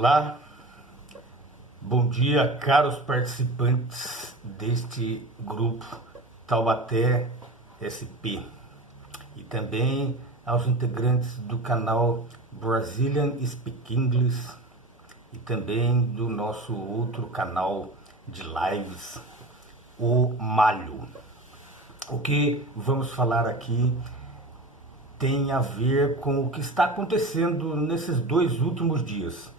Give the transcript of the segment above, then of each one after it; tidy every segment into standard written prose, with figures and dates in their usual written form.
Olá, bom dia, caros participantes deste grupo Taubaté SP e também aos integrantes do canal Brazilian Speak English e também do nosso outro canal de lives, o Malho. O que vamos falar aqui tem a ver com o que está acontecendo nesses 2 últimos dias.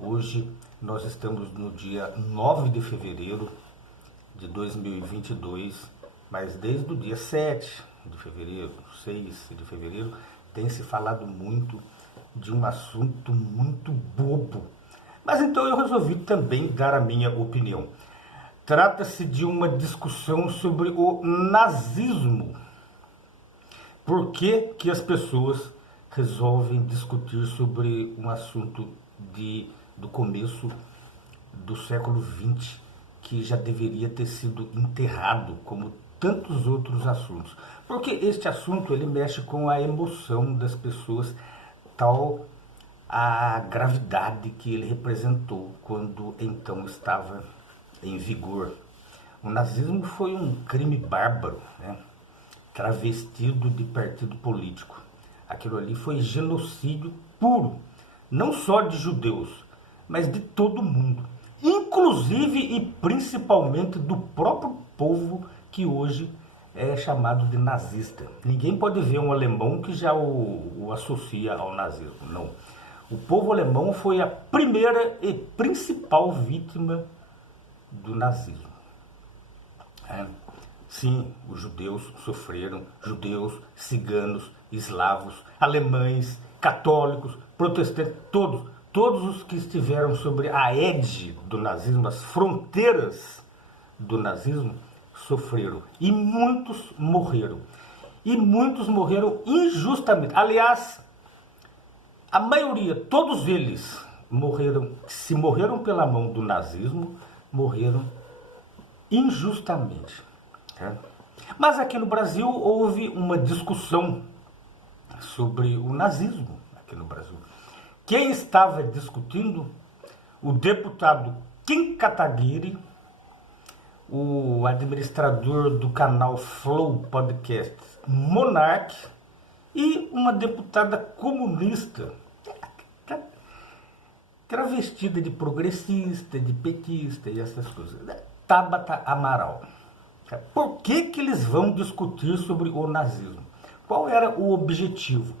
Hoje nós estamos no dia 9 de fevereiro de 2022, mas desde o dia 7 de fevereiro, 6 de fevereiro, tem se falado muito de um assunto muito bobo. Mas então eu resolvi também dar a minha opinião. Trata-se de uma discussão sobre o nazismo. Por que que as pessoas resolvem discutir sobre um assunto do começo do século XX, que já deveria ter sido enterrado, como tantos outros assuntos? Porque este assunto ele mexe com a emoção das pessoas, tal a gravidade que ele representou quando então estava em vigor. O nazismo foi um crime bárbaro, né? Travestido de partido político. Aquilo ali foi genocídio puro, não só de judeus, mas de todo mundo, inclusive e principalmente do próprio povo que hoje é chamado de nazista. Ninguém pode ver um alemão que já o associa ao nazismo, não. O povo alemão foi a primeira e principal vítima do nazismo. Sim, os judeus sofreram, judeus, ciganos, eslavos, alemães, católicos, protestantes, todos os que estiveram sobre a égide do nazismo, as fronteiras do nazismo, sofreram. E muitos morreram. E muitos morreram injustamente. Aliás, a maioria, todos eles morreram, se morreram pela mão do nazismo, morreram injustamente. Mas aqui no Brasil houve uma discussão sobre o nazismo aqui no Brasil. Quem estava discutindo? O deputado Kim Kataguiri, o administrador do canal Flow Podcast Monark e uma deputada comunista, travestida de progressista, de petista e essas coisas, Tabata Amaral. Por que que eles vão discutir sobre o nazismo? Qual era o objetivo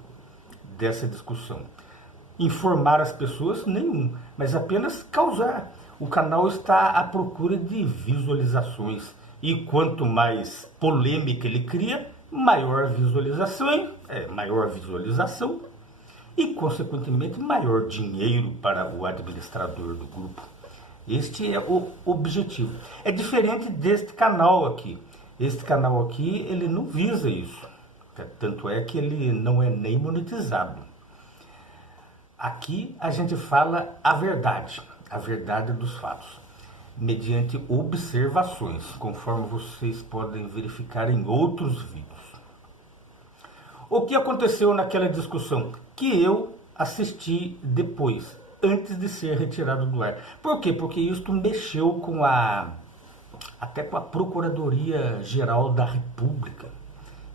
dessa discussão? Informar as pessoas? Nenhum, mas apenas causar. O canal está à procura de visualizações. E quanto mais polêmica ele cria, maior visualização e, consequentemente, maior dinheiro para o administrador do grupo. Este é o objetivo. É diferente deste canal aqui. Este canal aqui, ele não visa isso. Tanto é que ele não é nem monetizado. Aqui a gente fala a verdade dos fatos, mediante observações, conforme vocês podem verificar em outros vídeos. O que aconteceu naquela discussão? Que eu assisti depois, antes de ser retirado do ar. Por quê? Porque isso mexeu até com a Procuradoria-Geral da República,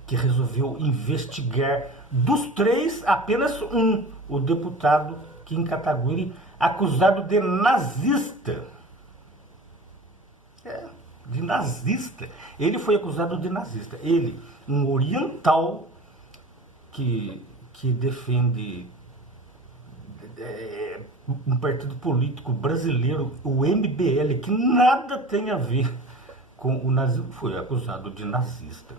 que resolveu investigar dos 3, apenas um, o deputado Kim Kataguiri, acusado de nazista. De nazista. Ele foi acusado de nazista. Ele, um oriental que defende um partido político brasileiro, o MBL, que nada tem a ver com o nazismo, foi acusado de nazista.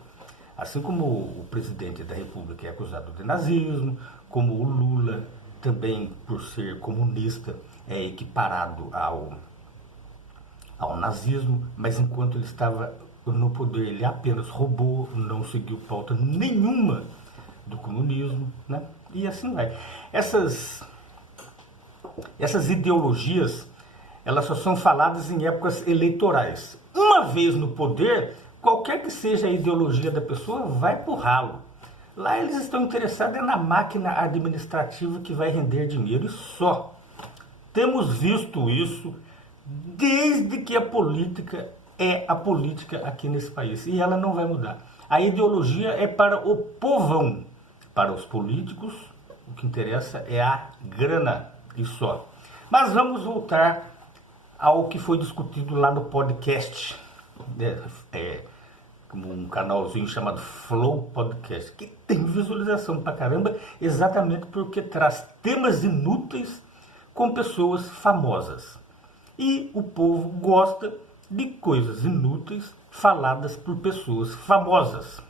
Assim como o presidente da República é acusado de nazismo, como o Lula, também por ser comunista, é equiparado ao nazismo, mas enquanto ele estava no poder, ele apenas roubou, não seguiu pauta nenhuma do comunismo, né? E assim vai. Essas ideologias, elas só são faladas em épocas eleitorais. Uma vez no poder, qualquer que seja a ideologia da pessoa, vai pro ralo. Lá eles estão interessados na máquina administrativa que vai render dinheiro e só. temos visto isso desde que a política é a política aqui nesse país. E ela não vai mudar. A ideologia é para o povão. Para os políticos, o que interessa é a grana e só. Mas vamos voltar ao que foi discutido lá no podcast, um canalzinho chamado Flow Podcast, que tem visualização pra caramba, exatamente porque traz temas inúteis com pessoas famosas. E o povo gosta de coisas inúteis faladas por pessoas famosas.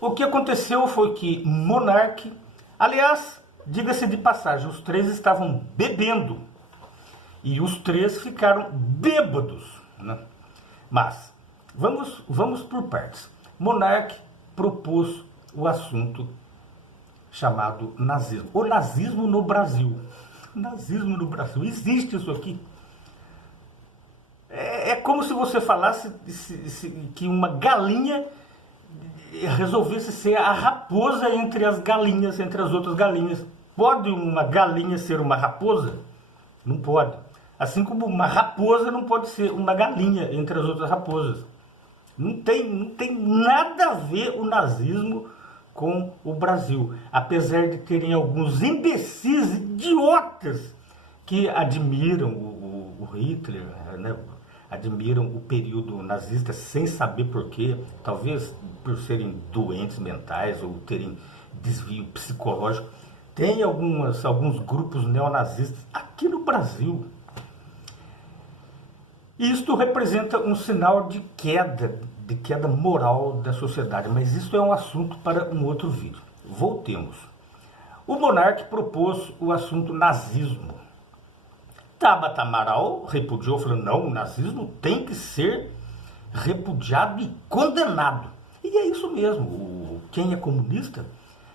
O que aconteceu foi que Monark, aliás, diga-se de passagem, os três estavam bebendo e os três ficaram bêbados, né? Mas vamos por partes. Monark propôs o assunto chamado nazismo. O nazismo no Brasil. Nazismo no Brasil. Existe isso aqui? É como se você falasse que uma galinha resolvesse ser a raposa entre as galinhas, entre as outras galinhas. Pode uma galinha ser uma raposa? Não pode. Assim como uma raposa não pode ser uma galinha entre as outras raposas. Não tem nada a ver o nazismo com o Brasil. Apesar de terem alguns imbecis, idiotas, que admiram o Hitler, né? Admiram o período nazista sem saber porquê, talvez por serem doentes mentais ou terem desvio psicológico. Tem alguns grupos neonazistas aqui no Brasil. Isto representa um sinal de queda moral da sociedade, mas isso é um assunto para um outro vídeo. Voltemos. O Monark propôs o assunto nazismo. Tabata Amaral repudiou, falando, não, o nazismo tem que ser repudiado e condenado. E é isso mesmo, quem é comunista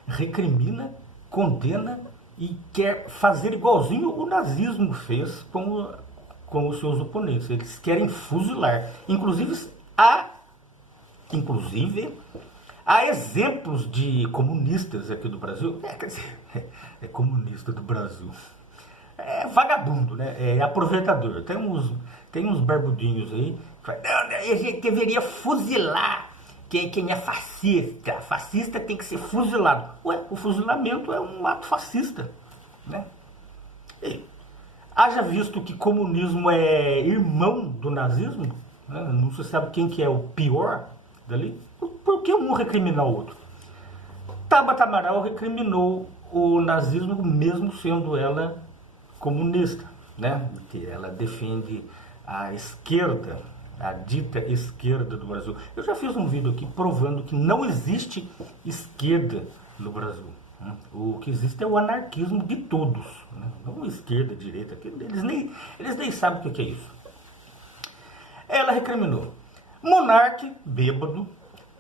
recrimina, condena e quer fazer igualzinho o nazismo fez com os seus oponentes. Eles querem fuzilar. Inclusive há exemplos de comunistas aqui do Brasil. Quer dizer, é comunista do Brasil. É vagabundo, né? É aproveitador. Tem uns barbudinhos aí que falam, não, a gente deveria fuzilar quem é fascista. Fascista tem que ser fuzilado. Ué, o fuzilamento é um ato fascista, né? E, haja visto que comunismo é irmão do nazismo, né? Não se sabe quem que é o pior dali. Por que um recriminar o outro? Tabata Amaral recriminou o nazismo mesmo sendo ela comunista, né? Que ela defende a esquerda, a dita esquerda do Brasil. Eu já fiz um vídeo aqui provando que não existe esquerda no Brasil. Né? O que existe é o anarquismo de todos, né? Não esquerda, direita, eles nem sabem o que é isso. Ela recriminou. Monark, bêbado,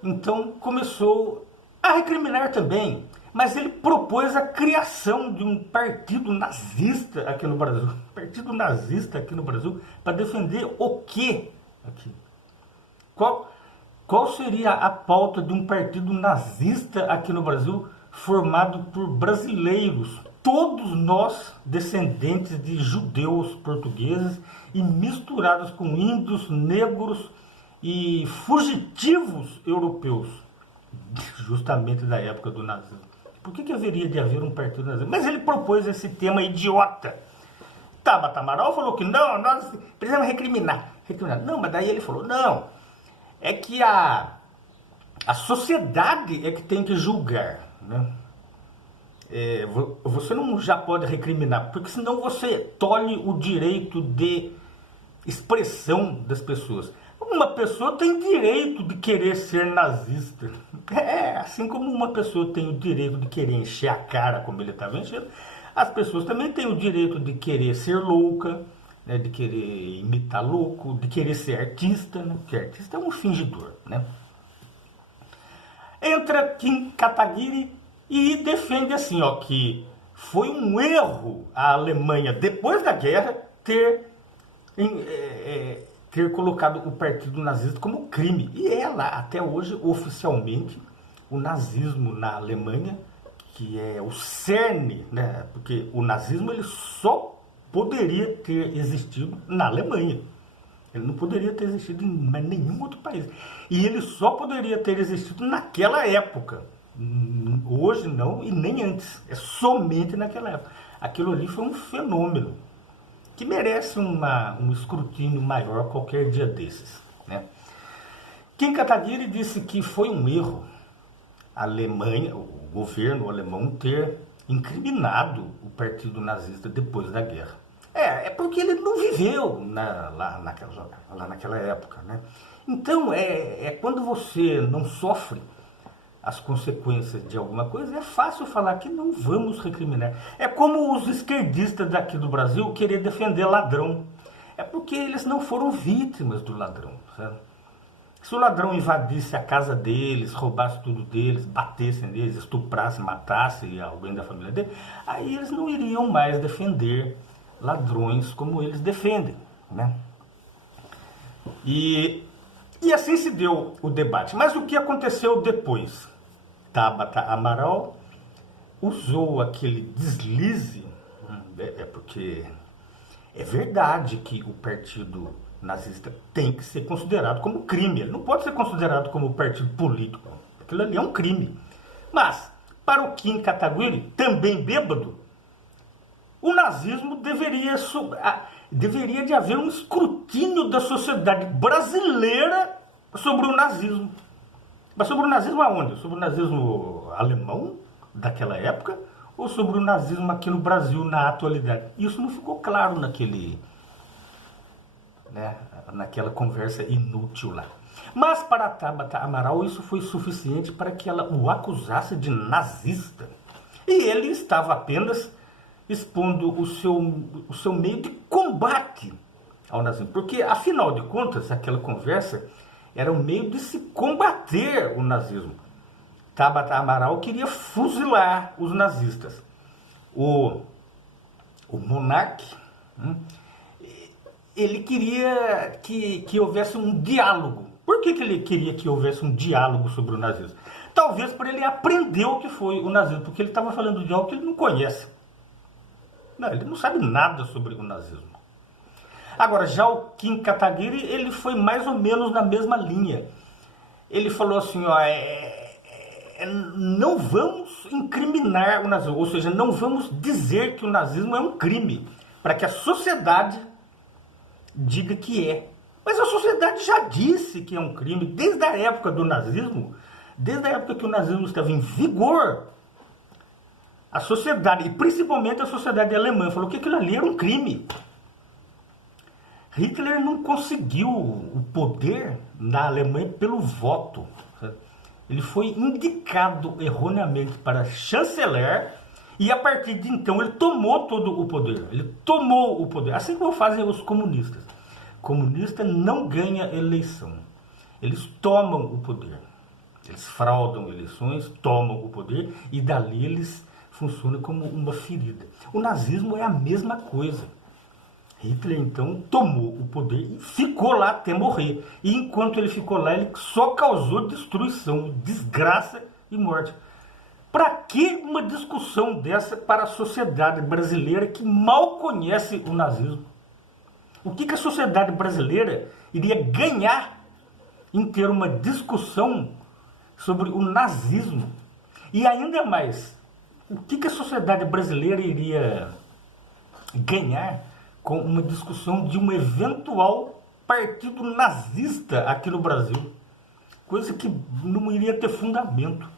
então começou a recriminar também, mas ele propôs a criação de um partido nazista aqui no Brasil. Partido nazista aqui no Brasil para defender o quê aqui? Qual seria a pauta de um partido nazista aqui no Brasil formado por brasileiros? Todos nós descendentes de judeus portugueses e misturados com índios, negros e fugitivos europeus, justamente da época do nazismo. Por que haveria de haver um partido nazista? Mas ele propôs esse tema idiota. Tabata Amaral falou que não, nós precisamos recriminar. Não, mas daí ele falou, não, é que a sociedade é que tem que julgar, né? Você não já pode recriminar, porque senão você tolhe o direito de expressão das pessoas. Uma pessoa tem direito de querer ser nazista. Assim como uma pessoa tem o direito de querer encher a cara como ele estava enchendo, as pessoas também têm o direito de querer ser louca, né, de querer imitar louco, de querer ser artista, né, porque artista é um fingidor, né? Entra Kim Kataguiri e defende assim, ó, que foi um erro a Alemanha, depois da guerra, ter colocado o partido nazista como crime. E ela, até hoje, oficialmente, o nazismo na Alemanha, que é o cerne, né? Porque o nazismo ele só poderia ter existido na Alemanha. Ele não poderia ter existido em nenhum outro país. E ele só poderia ter existido naquela época. Hoje não e nem antes. É somente naquela época. Aquilo ali foi um fenômeno que merece um escrutínio maior qualquer dia desses, né? Kim Kataguiri disse que foi um erro a Alemanha, o governo alemão, ter incriminado o partido nazista depois da guerra. É porque ele não viveu lá naquela época, né? Então, quando você não sofre as consequências de alguma coisa, é fácil falar que não vamos recriminar. É como os esquerdistas daqui do Brasil querer defender ladrão. É porque eles não foram vítimas do ladrão, sabe? Se o ladrão invadisse a casa deles, roubasse tudo deles, batesse neles, estuprasse, matasse alguém da família dele, aí eles não iriam mais defender ladrões como eles defendem, né? E assim se deu o debate. Mas o que aconteceu depois? Tabata Amaral usou aquele deslize, porque é verdade que o partido nazista tem que ser considerado como crime. Ele não pode ser considerado como partido político. Aquilo ali é um crime. Mas, para o Kim Kataguiri, também bêbado, o nazismo deveria de haver um escrutínio da sociedade brasileira sobre o nazismo. Mas sobre o nazismo aonde? Sobre o nazismo alemão daquela época ou sobre o nazismo aqui no Brasil na atualidade? Isso não ficou claro naquela conversa inútil lá. Mas para a Tabata Amaral isso foi suficiente para que ela o acusasse de nazista. E ele estava apenas expondo o seu meio de combate ao nazismo. Porque, afinal de contas, aquela conversa era um meio de se combater o nazismo. Tabata Amaral queria fuzilar os nazistas. O monarca, ele queria que houvesse um diálogo. Por que ele queria que houvesse um diálogo sobre o nazismo? Talvez para ele aprender o que foi o nazismo, porque ele estava falando de algo que ele não conhece. Não, ele não sabe nada sobre o nazismo. Agora, já o Kim Kataguiri, ele foi mais ou menos na mesma linha. Ele falou assim, não vamos incriminar o nazismo, ou seja, não vamos dizer que o nazismo é um crime, para que a sociedade diga que é. Mas a sociedade já disse que é um crime desde a época do nazismo, desde a época que o nazismo estava em vigor. A sociedade, e principalmente a sociedade alemã, falou que aquilo ali era um crime. Hitler não conseguiu o poder na Alemanha pelo voto. Ele foi indicado erroneamente para chanceler e a partir de então ele tomou todo o poder. Ele tomou o poder, assim como fazem os comunistas. O comunista não ganha eleição. Eles tomam o poder. Eles fraudam eleições, tomam o poder e dali eles funcionam como uma ferida. O nazismo é a mesma coisa. Hitler, então, tomou o poder e ficou lá até morrer. E enquanto ele ficou lá, ele só causou destruição, desgraça e morte. Para que uma discussão dessa para a sociedade brasileira que mal conhece o nazismo? O que a sociedade brasileira iria ganhar em ter uma discussão sobre o nazismo? E ainda mais, o que a sociedade brasileira iria ganhar com uma discussão de um eventual partido nazista aqui no Brasil? Coisa que não iria ter fundamento.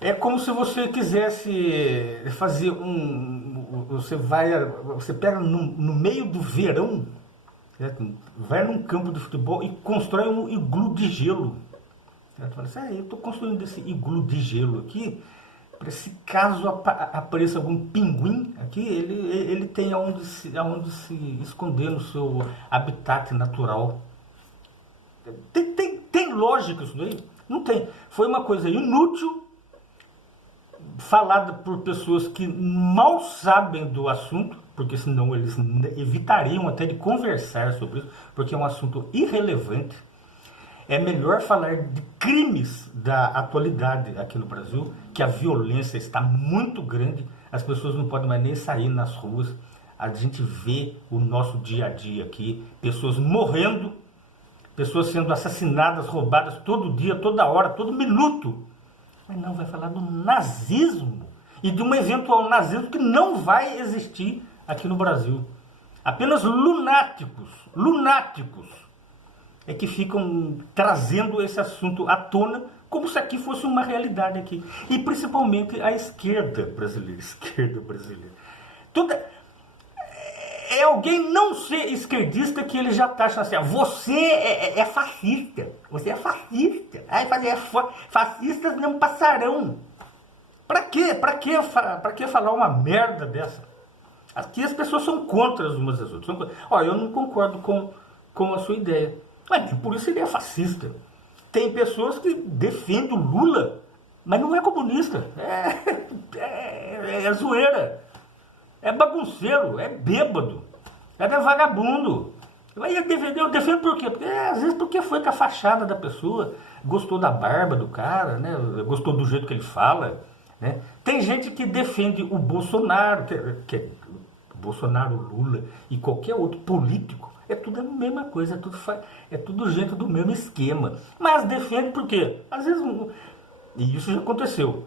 É como se você quisesse fazer você pega no meio do verão, certo? Vai num campo de futebol e constrói um iglu de gelo. Certo? Fala assim, eu estou construindo esse iglu de gelo aqui, para se caso apareça algum pinguim aqui, ele tem aonde se esconder no seu habitat natural. Tem lógica isso daí? Não tem. Foi uma coisa inútil, falada por pessoas que mal sabem do assunto, porque senão eles evitariam até de conversar sobre isso, porque é um assunto irrelevante. É melhor falar de crimes da atualidade aqui no Brasil, que a violência está muito grande, as pessoas não podem mais nem sair nas ruas, a gente vê o nosso dia a dia aqui, pessoas morrendo, pessoas sendo assassinadas, roubadas todo dia, toda hora, todo minuto. Mas não, vai falar do nazismo e de um eventual nazismo que não vai existir aqui no Brasil. Apenas lunáticos é que ficam trazendo esse assunto à tona como se aqui fosse uma realidade aqui. E principalmente a esquerda brasileira. É alguém não ser esquerdista que ele já está achando assim, você é fascista, você é fascista. Aí fascistas não passarão. Pra quê? Pra que falar uma merda dessa? Aqui as pessoas são contra umas das outras. Olha, eu não concordo com a sua ideia. Mas por isso ele é fascista. Tem pessoas que defendem o Lula, mas não é comunista. É zoeira. É bagunceiro, é bêbado, é vagabundo. Eu defendo por quê? Porque, às vezes porque foi com a fachada da pessoa, gostou da barba do cara, né? Gostou do jeito que ele fala. Né? Tem gente que defende o Bolsonaro, Bolsonaro, Lula e qualquer outro político. É tudo a mesma coisa, é tudo gente do mesmo esquema. Mas defende por quê? Às vezes, e isso já aconteceu.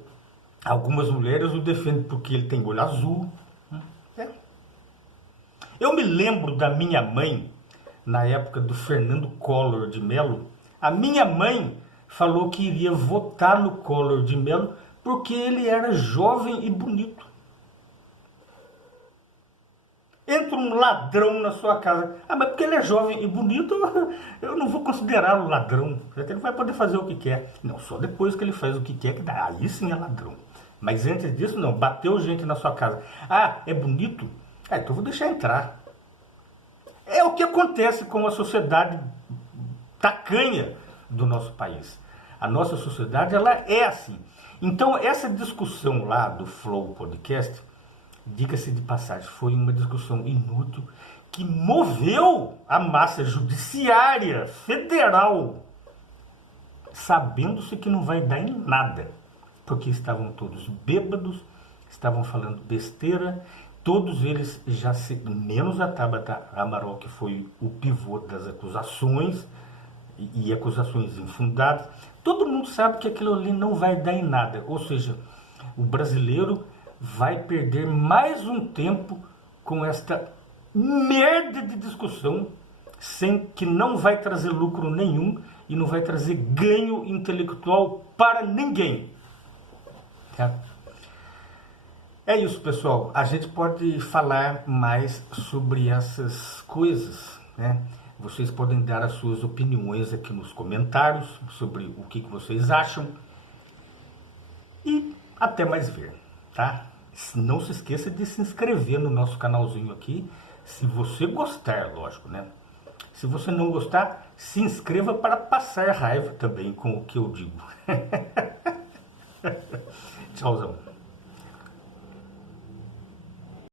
Algumas mulheres o defendem porque ele tem olho azul. Eu me lembro da minha mãe, na época do Fernando Collor de Mello. A minha mãe falou que iria votar no Collor de Mello porque ele era jovem e bonito. Entra um ladrão na sua casa. Ah, mas porque ele é jovem e bonito, eu não vou considerá-lo ladrão. Ele vai poder fazer o que quer. Não, só depois que ele faz o que quer, que dá. Aí sim é ladrão. Mas antes disso, não. Bateu gente na sua casa. Ah, é bonito? Ah, então eu vou deixar entrar. É o que acontece com a sociedade tacanha do nosso país. A nossa sociedade, ela é assim. Então, essa discussão lá do Flow Podcast, diga-se de passagem, foi uma discussão inútil que moveu a massa judiciária federal, sabendo-se que não vai dar em nada, porque estavam todos bêbados, estavam falando besteira, todos eles menos a Tabata Amaral, que foi o pivô das acusações, e acusações infundadas, todo mundo sabe que aquilo ali não vai dar em nada, ou seja, o brasileiro vai perder mais um tempo com esta merda de discussão, que não vai trazer lucro nenhum e não vai trazer ganho intelectual para ninguém. Tá? É isso, pessoal. A gente pode falar mais sobre essas coisas, né? Vocês podem dar as suas opiniões aqui nos comentários sobre o que vocês acham. E até mais ver, tá? Não se esqueça de se inscrever no nosso canalzinho aqui, se você gostar, lógico, né? Se você não gostar, se inscreva para passar raiva também com o que eu digo. Tchauzão.